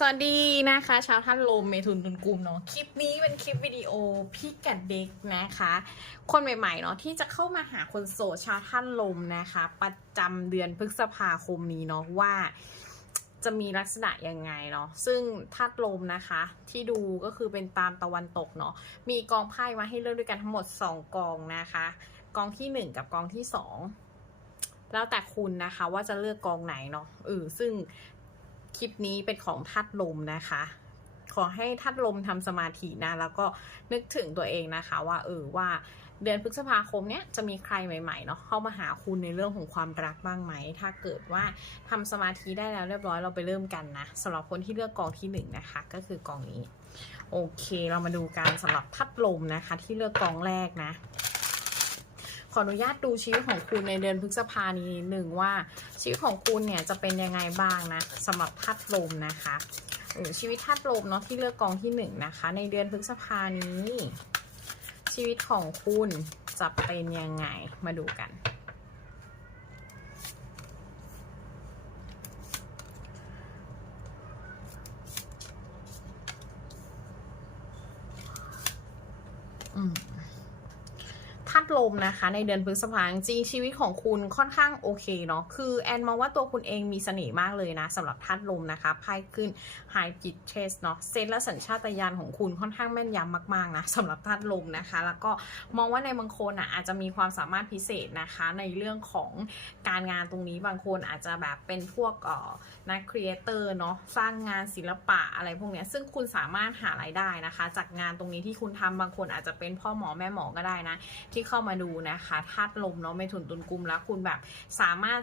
สวัสดีนะคะ ชาวท่านลมเมทุนตุนกุมเนาะคลิปนี้เป็นคลิปวิดีโอพี่กัดเด็กนะคะ คนใหม่ๆเนาะที่จะเข้ามาหาคนโสดชาวท่านลมนะคะ ประจำเดือนพฤษภาคมนี้เนาะว่า จะมีลักษณะยังไงเนาะซึ่งธาตุลมนะคะ ที่ดูก็คือเป็นตามตะวันตกเนาะมีกองไพ่มาให้เลือกด้วยกันทั้งหมด 2 กองนะคะ กองทีหนึ่1 กับกองที่ 2แล้วแต่คุณนะคะว่าจะเลือกกองไหนเนาะเออซึ่ง คลิปนี้เป็นของทัดลมนะคะ ขอให้ทัดลมทำสมาธินะ แล้วก็นึกถึงตัวเองนะคะ ว่าเออว่าเดือนพฤษภาคมเนี้ยจะมีใครใหม่ๆเนาะเข้ามาหาคุณในเรื่องของความรักบ้างไหม ถ้าเกิดว่าทำสมาธิได้แล้วเรียบร้อยเราไปเริ่มกันนะสำหรับคนที่เลือกกองที่หนึ่งนะคะ ก็คือกองนี้ โอเค เรามาดูกันสำหรับทัดลมนะคะ ที่เลือกกองแรกนะ ขออนุญาตดูชีวิตของคุณในเดือนพฤษภานี้หนึ่งว่า ชีวิตของคุณเนี่ยจะเป็นยังไงบ้างนะสำหรับธาตุลมนะคะหรือชีวิตธาตุลมเนาะที่เลือกกองที่หนึ่งนะคะ ในเดือนพฤษภานี้ ชีวิตของคุณจะเป็นยังไงมาดูกัน อืม ธา ตุลมนะคะ ในเดือนพฤษภาจริงชีวิตของคุณค่อนข้างโอเคเนาะคือแอนมองว่าตัวคุณเองมีเสน่ห์มากเลยนะสำหรับธาตุลมนะคะไพ่ขึ้น High p i t c h e s เนาะเซนและสัญชาตญาณของคุณค่อนข้างแม่นยำมากๆนะสำหรับธาตุลมนะคะ แล้วก็มองว่าในบางคนอะอาจจะมีความสามารถพิเศษนะคะ ในเรื่องของการงานตรงนี้บางคนอาจจะแบบเป็นพวกอ่อนักครีเอเตอร์เนาะสร้างงานศิลปะอะไรพวกเนี้ยซึ่งคุณสามารถหารายได้นะคะ จากงานตรงนี้ที่คุณทำบางคนอาจจะเป็นพ่อหมอแม่หมอก็ได้นะที่เข้ามาดูนะคะธาตุลมเนาะเมถุนตุนกุมแล้วคุณแบบสามารถ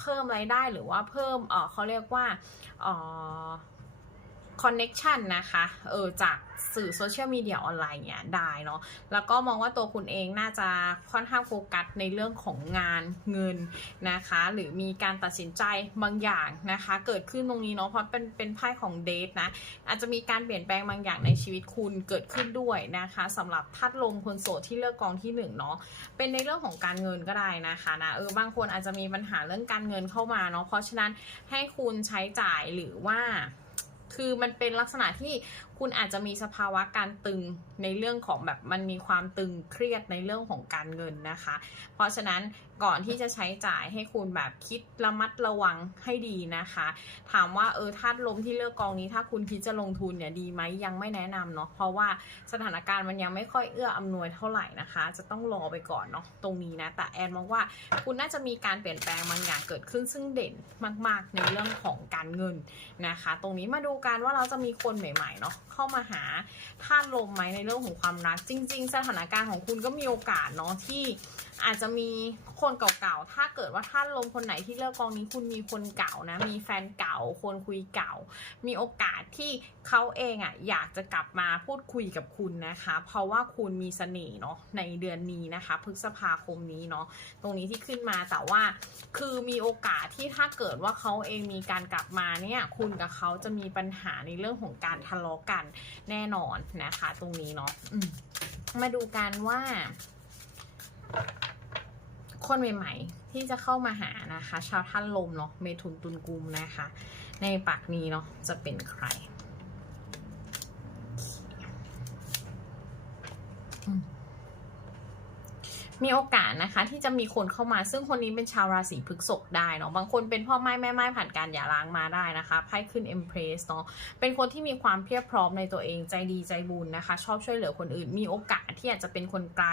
เพิ่มรายได้หรือว่าเพิ่มเออเขาเรียกว่าเออ คอนเน็ชันนะคะเออจากสื่อโซเชียลมีเดียออนไลน์เนี่ยได้เนาะแล้วก็มองว่าตัวคุณเองน่าจะค่อนข้างโฟกัสในเรื่องของงานเงินนะคะ หรือมีการตัดสินใจบางอย่างนะคะ เกิดขึ้นตรงนี้เนาะเพราะเป็นเป็นไพ่ของเดทนะอาจจะมีการเปลี่ยนแปลงบางอย่างในชีวิตคุณเกิดขึ้นด้วยนะคะสำหรับทัดลมคนโสดที่เลือกกองที่หนึ่งเนาะเป็นในเรื่องของการเงินก็ได้นะคะนะเออบางคนอาจจะมีปัญหาเรื่องการเงินเข้ามาเนาะเพราะฉะนั้นให้คุณใช้จ่ายหรือว่า คือมันเป็นลักษณะที่ คุณอาจจะมีสภาวะการตึงในเรื่องของแบบมันมีความตึงเครียดในเรื่องของการเงินนะคะ เพราะฉะนั้นก่อนที่จะใช้จ่ายให้คุณแบบคิดระมัดระวังให้ดีนะคะ ถามว่าเออธาตุลมที่เลือกกองนี้ ถ้าคุณคิดจะลงทุนเนี่ยดีไหมยังไม่แนะนำเนาะเพราะว่าสถานการณ์มันยังไม่ค่อยเอื้ออำนวยเท่าไหร่นะคะ จะต้องรอไปก่อนเนาะตรงนี้นะแต่แอนมองว่าคุณน่าจะมีการเปลี่ยนแปลงบางอย่างเกิดขึ้นซึ่งเด่นมาก ๆ ในเรื่องของการเงินนะคะ ตรงนี้มาดูกันว่าเราจะมีคนใหม่ๆเนาะเข้ามาหาธาตุลมไหมในเรื่องของความรัก จริง ๆ สถานการณ์ของคุณก็มีโอกาสเนาะที่ อาจจะมีคนเก่าๆ ถ้าเกิดว่าท่านลมคนไหนที่เลือกกองนี้คุณมีคนเก่านะ มีแฟนเก่า คนคุยเก่า มีโอกาสที่เขาเองอะอยากจะกลับมาพูดคุยกับคุณนะคะ เพราะว่าคุณมีเสน่ห์เนาะในเดือนนี้นะคะ พฤษภาคมนี้เนาะ ตรงนี้ที่ขึ้นมาแต่ว่าคือมีโอกาสที่ถ้าเกิดว่าเขาเองมีการกลับมาเนี่ยคุณกับเขาจะมีปัญหาในเรื่องของการทะเลาะกันแน่นอนนะคะ ตรงนี้เนาะมมาดูกันว่า คนใหม่ๆ ที่จะเข้ามาหานะคะ ชาวท่านลมเนาะเมถุนตุนกุมนะคะ ในปากนี้เนาะจะเป็นใครอืม มีโอกาสนะคะที่จะมีคนเข้ามาซึ่งคนนี้เป็นชาวราศีพฤษภได้เนาะบางคนเป็นพ่อไม้แม่ไม้ผ่านการหย่าร้างมาได้นะคะไพ่ขึ้น Empress เนาะเป็นคนที่มีความเพียบพร้อมในตัวเองใจดีใจบุญนะคะ ชอบช่วยเหลือคนอื่น มีโอกาสที่อาจจะเป็นคนไกล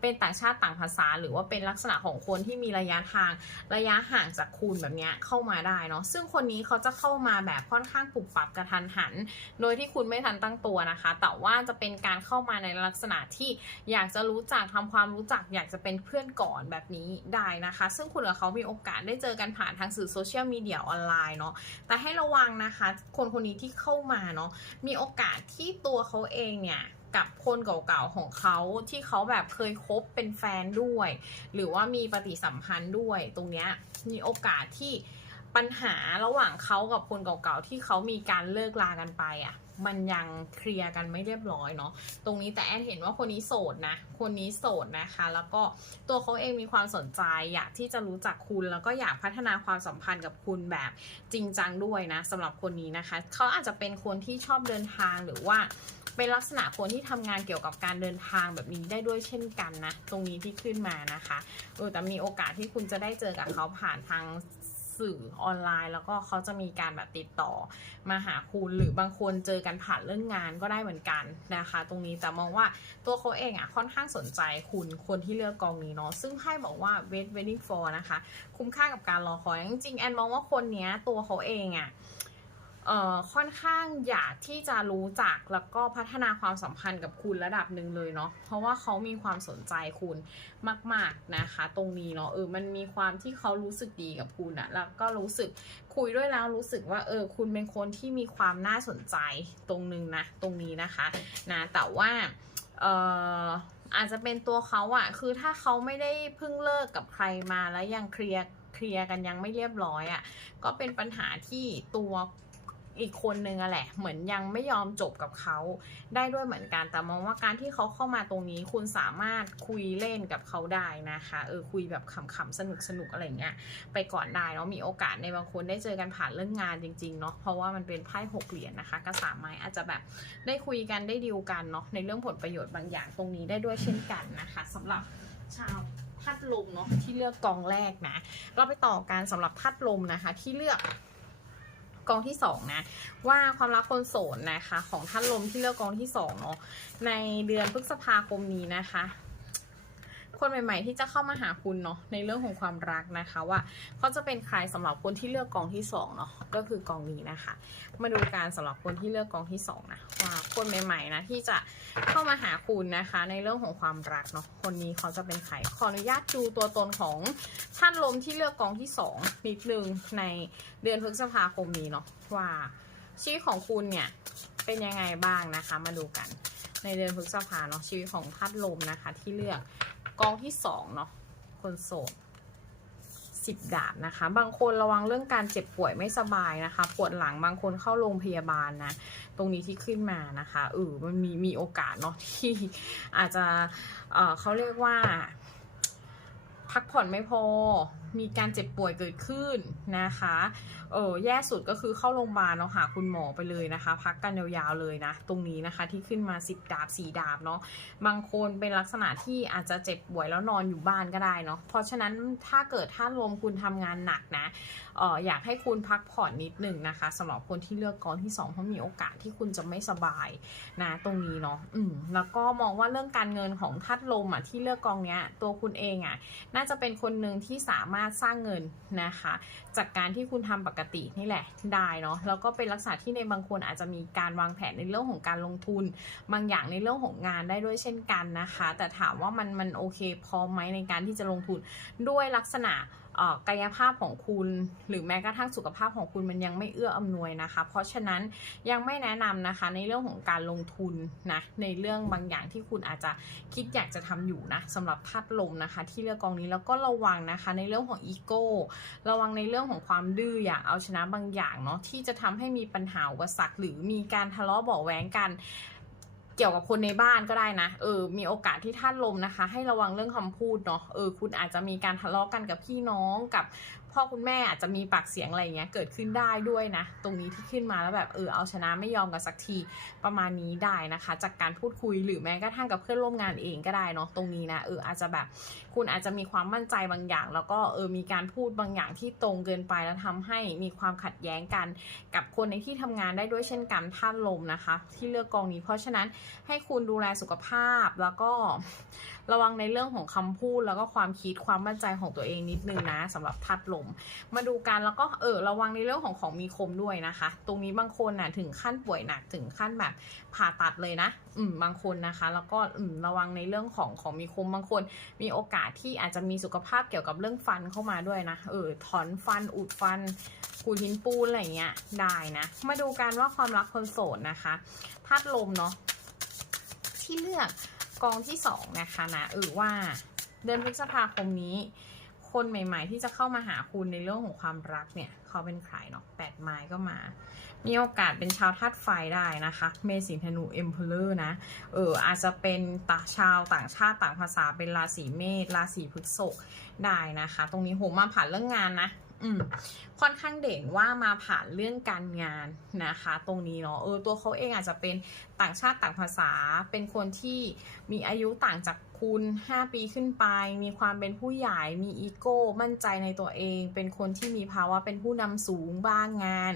เป็นต่างชาติต่างภาษา หรือว่าเป็นลักษณะของคนที่มีระยะทางระยะห่างจากคุณแบบเนี้ยเข้ามาได้เนาะซึ่งคนนี้เขาจะเข้ามาแบบค่อนข้างปรับปรับกระทันหัน โดยที่คุณไม่ทันตั้งตัวนะคะ แต่ว่าจะเป็นการเข้ามาในลักษณะที่อยากจะรู้จักทำความรู้จักอยากจะเป็นเพื่อนก่อนแบบนี้ได้นะคะ ซึ่งคุณกับเขามีโอกาสได้เจอกันผ่านทางสื่อโซเชียลมีเดียออนไลน์เนาะแต่ให้ระวังนะคะ คนคนนี้ที่เข้ามาเนาะมีโอกาสที่ตัวเขาเองเนี่ยกับคนเก่าๆของเขาที่เขาแบบเคยคบเป็นแฟนด้วย หรือว่ามีปฏิสัมพันธ์ด้วย ตรงเนี้ยมีโอกาสที่ ปัญหาระหว่างเขากับคนเก่าๆที่เขามีการเลิกลากันไปอะ มันยังเคลียร์กันไม่เรียบร้อยเนาะตรงนี้แต่แอนเห็นว่าคนนี้โสดนะ คนนี้โสดนะคะ แล้วก็ตัวเขาเองมีความสนใจอยากที่จะรู้จักคุณแล้วก็อยากพัฒนาความสัมพันธ์กับคุณแบบจริงจังด้วยนะสำหรับคนนี้นะคะ เขาอาจจะเป็นคนที่ชอบเดินทางหรือว่าเป็นลักษณะคนที่ทำงานเกี่ยวกับการเดินทางแบบนี้ได้ด้วยเช่นกันนะ ตรงนี้ที่ขึ้นมานะคะเออแต่มีโอกาสที่คุณจะได้เจอกับเขาผ่านทาง สื่อออนไลน์ แล้วก็เขาจะมีการแบบติดต่อมาหาคุณหรือบางคนเจอกันผ่านเรื่องงานก็ได้เหมือนกันนะคะ ตรงนี้แต่มองว่าตัวเขาเองอะค่อนข้างสนใจคุณคนที่เลือกกองนี้เนาะซึ่งไพ่บอกว่า wait waiting for นะคะ คุ้มค่ากับการรอคอยจริงๆแอนมองว่าคนเนี้ยตัวเขาเองอะ ค่อนข้างอยากที่จะรู้จักแล้วก็พัฒนาความสัมพันธ์กับคุณระดับหนึ่งเลยเนาะเพราะว่าเขามีความสนใจคุณมาก ๆนะคะ ตรงนี้เนาะเออมันมีความที่เขารู้สึกดีกับคุณอะแล้วก็รู้สึกคุยด้วยแล้วรู้สึกว่าเออคุณเป็นคนที่มีความน่าสนใจตรงนึงนะตรงนี้นะคะนะแต่ว่าเอออาจจะเป็นตัวเขาอะคือถ้าเขาไม่ได้เพิ่งเลิกกับใครมาแล้วยังเคลียร์เคลียร์กันยังไม่เรียบร้อยอะก็เป็นปัญหาที่ตัว อีกคนนึงอะแหละ เหมือนยังไม่ยอมจบกับเขาได้ด้วยเหมือนกัน แต่มองว่าการที่เขาเข้ามาตรงนี้ คุณสามารถคุยเล่นกับเขาได้นะคะ เออคุยแบบขำๆสนุกสนุกๆอะไรเงี้ย ไปก่อนได้เนาะ มีโอกาสในบางคนได้เจอกันผ่านเรื่องงานจริงๆเนาะ เพราะว่ามันเป็นไพ่หกเหรียญนะคะกระสามไม้อาจจะแบบได้คุยกันได้ดีลกันเนาะในเรื่องผลประโยชน์บางอย่างตรงนี้ได้ด้วยเช่นกันนะคะสำหรับชาวพัดลมเนาะที่เลือกกองแรกนะ เราไปต่อกันสำหรับพัดลมนะคะที่เลือก กองที่สองนะ ว่าความรักคนโสดนะคะ ของท่านลมที่เลือกกองที่สองเนาะในเดือนพฤษภาคมนี้นะคะ คนใหม่ๆ ที่จะเข้ามาหาคุณเนาะในเรื่องของความรักนะคะว่าเขาจะเป็นใครสำหรับคนที่เลือกกองที่สองเนาะก็คือกองนี้นะคะ มาดูการสำหรับคนที่เลือกกองที่สองนะว่าคนใหม่ๆนะที่จะเข้ามาหาคุณนะคะ ในเรื่องของความรักเนาะคนนี้เขาจะเป็นใครขออนุญาตดูตัวตนของท่านลมที่เลือกกองที่สองนิดนึงในเดือนพฤษภาคมนี้เนาะว่าชีวิตของคุณเนี่ยเป็นยังไงบ้างนะคะ มาดูกันในเดือนพฤษภาเนาะชีวิตของท่านลมนะคะ ที่เลือก กองที่สองเนาะคนโสดสิบดาบนะคะ บางคนระวังเรื่องการเจ็บป่วยไม่สบายนะคะ ปวดหลังบางคนเข้าโรงพยาบาลนะ ตรงนี้ที่ขึ้นมานะคะเออมันมีมีโอกาสเนาะที่อาจจะเออเขาเรียกว่า พักผ่อนไม่พอ มีการเจ็บป่วยเกิดขึ้นนะคะเออแย่สุดก็คือเข้าโรงพยาบาลเนาะหาคุณหมอไปเลยนะคะ พักกันยาวๆเลยนะ ตรงนี้นะคะที่ขึ้นมา 10 ดาบ 4 ดาบเนาะบางคนเป็นลักษณะที่อาจจะเจ็บป่วยแล้วนอนอยู่บ้านก็ได้เนาะเพราะฉะนั้นถ้าเกิดถ้ารวมคุณทำงานหนักนะเอออยากให้คุณพักผ่อนนิดหนึ่งนะคะสำหรับคนที่เลือกกองที่สองเพราะมีโอกาสที่คุณจะไม่สบายนะตรงนี้เนาะอืมแล้วก็มองว่าเรื่องการเงินของทัดลมอะที่เลือกกองเนี้ยตัวคุณเองอะน่าจะเป็นคนหนึ่งที่สามารถสร้างเงินนะคะ จากการที่คุณทำปกตินี่แหละได้เนาะแล้วก็เป็นลักษณะที่ในบางคนอาจจะมีการวางแผนในเรื่องของการลงทุน บางอย่างในเรื่องของงานได้ด้วยเช่นกันนะคะ แต่ถามว่ามันมันโอเคพอไหมในการที่จะลงทุนด้วยลักษณะ กายภาพของคุณ หรือแม้กระทั่งสุขภาพของคุณมันยังไม่เอื้ออำนวยนะคะ เพราะฉะนั้นยังไม่แนะนำนะคะในเรื่องของการลงทุนนะในเรื่องบางอย่างที่คุณอาจจะคิดอยากจะทำอยู่นะสำหรับธาตุลมนะคะ ที่เลือกกองนี้แล้วก็ระวังนะคะในเรื่องของอีโก้ระวังในเรื่องของความดื้ออยากเอาชนะบางอย่างเนาะที่จะทำให้มีปัญหาอุปสรรคหรือมีการทะเลาะเบาะแว้งกัน เกี่ยวกับคนในบ้านก็ได้นะ เออ มีโอกาสที่ท่านลมนะคะ ให้ระวังเรื่องคำพูดเนาะ เออ คุณอาจจะมีการทะเลาะกันกับพี่น้องกับ พ่อคุณแม่อาจจะมีปากเสียงอะไรเงี้ยเกิดขึ้นได้ด้วยนะ ตรงนี้ที่ขึ้นมาแล้วแบบเออเอาชนะไม่ยอมกันสักทีประมาณนี้ได้นะคะ จากการพูดคุยหรือแม้กระทั่งกับเพื่อนร่วมงานเองก็ได้เนาะตรงนี้นะเอออาจจะแบบคุณอาจจะมีความมั่นใจบางอย่าง แล้วก็เออมีการพูดบางอย่างที่ตรงเกินไปแล้วทำให้มีความขัดแย้งกันกับคนในที่ทำงานได้ด้วยเช่นกันท่านลมนะคะ ที่เลือกกองนี้ เพราะฉะนั้นให้คุณดูแลสุขภาพแล้วก็ ระวังในเรื่องของคำพูดแล้วก็ความคิดความมั่นใจของตัวเองนิดนึงนะสำหรับทัดลม มาดูกันแล้วก็เออระวังในเรื่องของของมีคมด้วยนะคะ ตรงนี้บางคนน่ะถึงขั้นป่วยหนักถึงขั้นแบบผ่าตัดเลยนะ อืมบางคนนะคะ แล้วก็อืมระวังในเรื่องของของมีคมบางคน มีโอกาสที่อาจจะมีสุขภาพเกี่ยวกับเรื่องฟันเข้ามาด้วยนะเออถอนฟันอุดฟันขูดหินปูนอะไรเงี้ยได้นะ มาดูกันว่าความรักคนโสดนะคะธาตุลมเนาะที่เลือก กองที่สองนะคะนะเออว่าเดือนพฤษภาคมนี้ คนใหม่ ๆ ที่จะเข้ามาหาคุณในเรื่องของความรักเนี่ย เขาเป็นใครเนาะแปดไม้ก็มา มีโอกาสเป็นชาวธาตุไฟได้นะคะ เมษสิงห์ธนูเอ็มเพลอร์นะ เอออาจจะเป็นตาชาวต่างชาติต่างภาษาเป็นราศีเมษราศีพฤษภได้นะคะ ตรงนี้โหมาผ่านเรื่องงานนะ อืมค่อนข้างเด่นว่ามาผ่านเรื่องการงานนะคะ ตรงนี้เนาะเออตัวเขาเองอาจจะเป็นต่างชาติต่างภาษา เป็นคนที่มีอายุต่างจากคุณ 5 ปีขึ้นไป มีความเป็นผู้ใหญ่มีอีโก้มั่นใจในตัวเอง เป็นคนที่มีภาวะเป็นผู้นำสูงบ้างงาน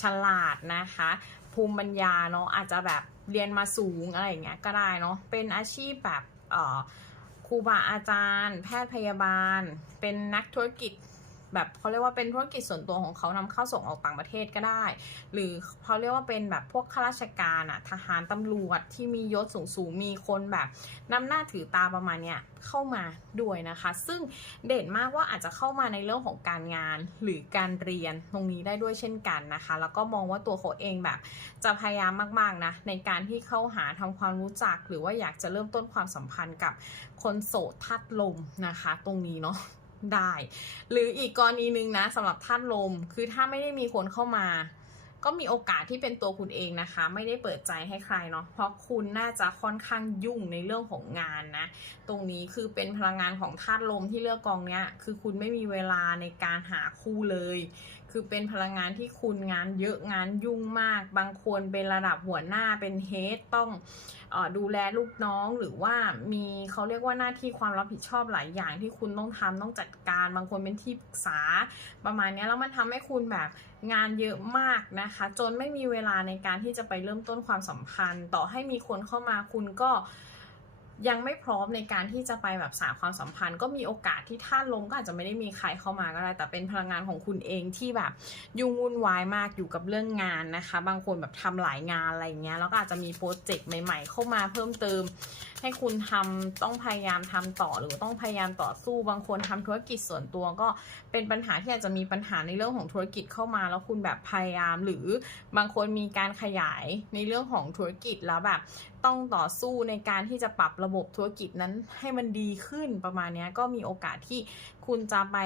ฉลาดนะคะ ภูมิปัญญาเนาะอาจจะแบบเรียนมาสูงอะไรอย่างเงี้ยก็ได้เนาะเป็นอาชีพแบบเออครูบาอาจารย์ แพทย์พยาบาล เป็นนักธุรกิจ แบบเขาเรียกว่าเป็นธุรกิจส่วนตัวของเขานำเข้าส่งออกต่างประเทศก็ได้ หรือเขาเรียกว่าเป็นแบบพวกข้าราชการอะทหารตำรวจที่มียศสูงสูงๆมีคนแบบนำหน้าถือตาประมาณเนี้ยเข้ามาด้วยนะคะ ซึ่งเด่นมากว่าอาจจะเข้ามาในเรื่องของการงานหรือการเรียนตรงนี้ได้ด้วยเช่นกันนะคะ แล้วก็มองว่าตัวเขาเองแบบ จะพยายามมากๆนะในการที่เข้าหาทำความรู้จัก หรือว่าอยากจะเริ่มต้นความสัมพันธ์กับคนโสดทัดลมนะคะ ตรงนี้เนาะ ได้ หรืออีกกรณีหนึ่งนะสำหรับท่านลมคือถ้าไม่ได้มีคนเข้ามา ก็มีโอกาสที่เป็นตัวคุณเองนะคะ ไม่ได้เปิดใจให้ใครเนาะเพราะคุณน่าจะค่อนข้างยุ่งในเรื่องของงานนะ ตรงนี้คือเป็นพลังงานของธาตุลมที่เลือกกองเนี้ยคือคุณไม่มีเวลาในการหาคู่เลย คือเป็นพลังงานที่คุณงานเยอะงานยุ่งมาก บางคนเป็นระดับหัวหน้าเป็นเฮดต้องออดูแลลูกน้องหรือว่ามีเขาเรียกว่าหน้าที่ความรับผิดชอบหลายอย่างที่คุณต้องทำต้องจัดการ บางคนเป็นที่ปรึกษาประมาณนี้แล้วมันทำให้คุณแบบงานเยอะมากนะคะ จนไม่มีเวลาในการที่จะไปเริ่มต้นความสัมพันธ์ ต่อให้มีคนเข้ามาคุณก็ ยังไม่พร้อมในการที่จะไปแบบสาความสัมพันธ์ ก็มีโอกาสที่ท่านลมก็อาจจะไม่ได้มีใครเข้ามาก็ได้ แต่เป็นพลังงานของคุณเองที่แบบยุ่งวุ่นวายมากอยู่กับเรื่องงานนะคะ บางคนแบบทำหลายงานอะไรเงี้ยแล้วก็อาจจะมีโปรเจกต์ใหม่ ๆ เข้ามาเพิ่มเติม ให้คุณทำต้องพยายามทำต่อหรือต้องพยายามต่อสู้บางคนทำธุรกิจส่วนตัวก็เป็นปัญหาที่อาจจะมีปัญหาในเรื่องของธุรกิจเข้ามา แล้วคุณแบบพยายามหรือบางคนมีการขยายในเรื่องของธุรกิจแล้วแบบต้องต่อสู้ในการที่จะปรับระบบธุรกิจนั้นให้มันดีขึ้นประมาณนี้ก็มีโอกาสที่คุณจะไป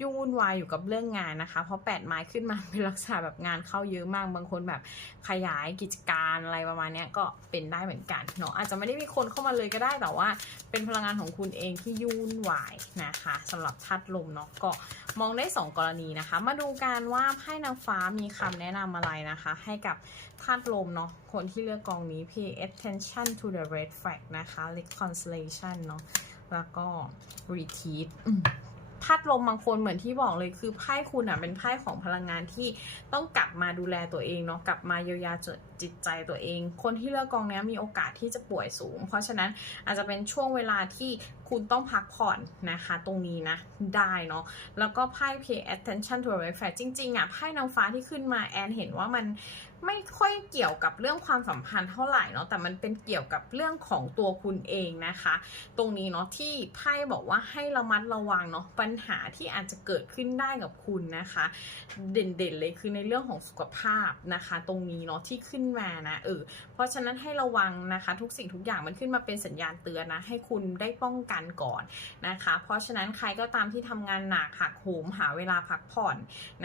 ยุ่งวุ่นวายอยู่กับเรื่องงานนะคะ เพราะแปดไม้ขึ้นมาเป็นลักษณะแบบงานเข้าเยอะมากบางคนแบบขยายกิจการอะไรประมาณนี้ก็เป็นได้เหมือนกันเนาะอาจจะไม่ได้มีคนเข้ามาเลยก็ได้แต่ว่า เป็นพลังงานของคุณเองที่ยุ่งวุ่นวายนะคะสำหรับธาตุลมเนาะก็มองได้ 2 กรณีนะคะ มาดูกันว่าไพ่นางฟ้ามีคำแนะนำอะไรนะคะ ให้กับธาตุลมเนาะคนที่เลือกกองนี้ pay attention to the red flag นะคะ reconciliation เนาะแล้วก็ retreat อืมธาตุลมบางคนเหมือนที่บอกเลยคือไพ่คุณอะเป็นไพ่ของพลังงานที่ต้องกลับมาดูแลตัวเองเนาะกลับมาเยียวยาจิตใจตัวเอง คนที่เลือกกองนี้มีโอกาสที่จะป่วยสูง เพราะฉะนั้นอาจจะเป็นช่วงเวลาที่คุณต้องพักผ่อนนะคะ ตรงนี้นะได้เนาะแล้วก็ไพ่ pay attention to the red flag จริงๆอะไพ่นางฟ้าที่ขึ้นมาแอนเห็นว่ามัน ไม่ค่อยเกี่ยวกับเรื่องความสัมพันธ์เท่าไหร่เนาะแต่มันเป็นเกี่ยวกับเรื่องของตัวคุณเองนะคะ ตรงนี้เนาะที่ไพ่บอกว่าให้ระมัดระวังเนาะปัญหาที่อาจจะเกิดขึ้นได้กับคุณนะคะ เด่นๆเลยคือในเรื่องของสุขภาพนะคะ ตรงนี้เนาะที่ขึ้นมานะเออเพราะฉะนั้นให้ระวังนะคะ ทุกสิ่งทุกอย่างมันขึ้นมาเป็นสัญญาณเตือนนะ ให้คุณได้ป้องกันก่อนนะคะ เพราะฉะนั้นใครก็ตามที่ทำงานหนักหักโหมหาเวลาพักผ่อน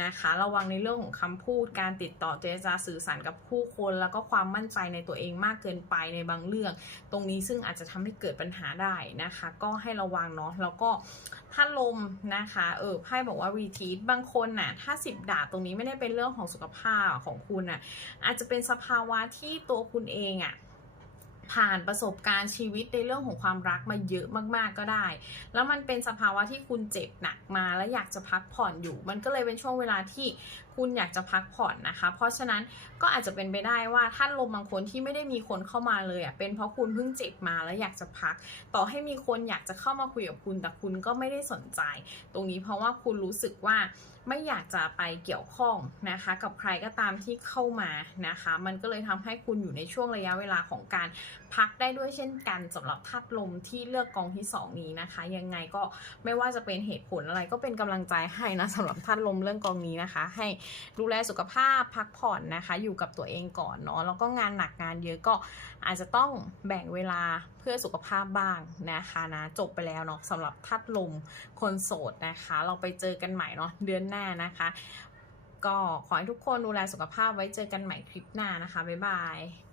นะคะ ระวังในเรื่องของคำพูดการติดต่อเจรจาสื่อสารกับผู้คน แล้วก็ความมั่นใจในตัวเองมากเกินไปในบางเรื่อง ตรงนี้ซึ่งอาจจะทำให้เกิดปัญหาได้นะคะ ก็ให้ระวังเนาะแล้วก็ถ้าลมนะคะเออไพ่บอกว่ารีทีทบางคนน่ะถ้าสิบดาบตรงนี้ไม่ได้เป็นเรื่องของสุขภาพของคุณน่ะอาจจะเป็นสภาวะที่ตัวคุณเองอะ่ะ ผ่านประสบการณ์ชีวิตในเรื่องของความรักมาเยอะมากๆก็ได้ แล้วมันเป็นสภาวะที่คุณเจ็บหนักมาแล้วอยากจะพักผ่อนอยู่ มันก็เลยเป็นช่วงเวลาที่คุณอยากจะพักผ่อนนะคะ เพราะฉะนั้นก็อาจจะเป็นไปได้ว่าท่านลมบางคนที่ไม่ได้มีคนเข้ามาเลยอะเป็นเพราะคุณเพิ่งเจ็บมาแล้วอยากจะพัก ต่อให้มีคนอยากจะเข้ามาคุยกับคุณ แต่คุณก็ไม่ได้สนใจ ตรงนี้เพราะว่าคุณรู้สึกว่าไม่อยากจะไปเกี่ยวข้องนะคะ กับใครก็ตามที่เข้ามานะคะ มันก็เลยทำให้คุณอยู่ในช่วงระยะเวลาของการ พักได้ด้วยเช่นกันสำหรับธาตุลมที่เลือกกองที่สองนี้นะคะ ยังไงก็ไม่ว่าจะเป็นเหตุผลอะไรก็เป็นกำลังใจให้นะสำหรับธาตุลมเรื่องกองนี้นะคะ ให้ดูแลสุขภาพพักผ่อนนะคะ อยู่กับตัวเองก่อนเนาะแล้วก็งานหนักงานเยอะก็อาจจะต้องแบ่งเวลาเพื่อสุขภาพบ้างนะคะนะจบไปแล้วเนาะสำหรับธาตุลมคนโสดนะคะ เราไปเจอกันใหม่เนาะเดือนหน้านะคะ ก็ขอให้ทุกคนดูแลสุขภาพไว้เจอกันใหม่คลิปหน้านะคะบ๊ายบาย